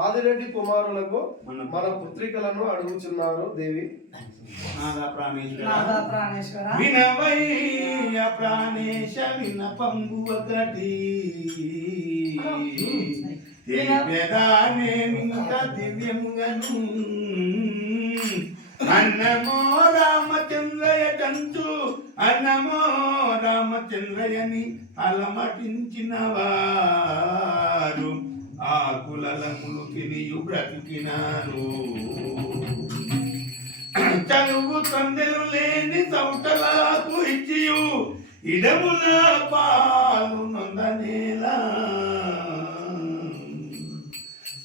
ఆదిరెడ్డి కుమారులకు మన పుత్రికలను అడుగుచున్నారు దేవి. వినవయ్య ప్రాణేశ వినపంబు ఒకటి తెలిపెదానేమింత దివ్యముగను అన్నమో రామచంద్రయ కంచు అన్నమో రామచంద్రయని అలమటించిన వారు ఆకులములు తినియు బ్రతికినారు. చదువు తందెలు లేని చౌటలకు ఇచ్చియు ఇడముల పాలు నొందనేలా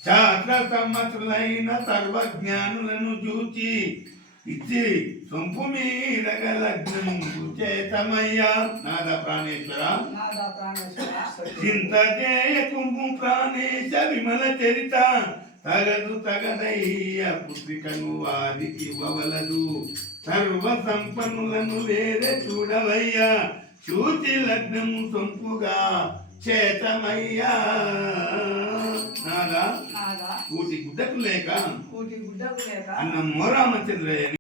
శాస్త్ర సమ్మతులైన సర్వజ్ఞానులను చూచి ఇచ్చి సొంపు మీద లగ్నం చేతమయ్యా. నాద ప్రాణేశ్వర చింత చేయకుంపు ప్రాణేశ విమల చరిత తగదు తగదయ్య పుత్రికను వారికి ఇవ్వవలదు. సర్వ సంపన్నులను వేరే చూడవయ్యా చూచి లగ్నము సొంపుగా చేతమయ్యా. నాదా కూటి గుడ్డకు లేక అన్నమో రామచంద్రయ్య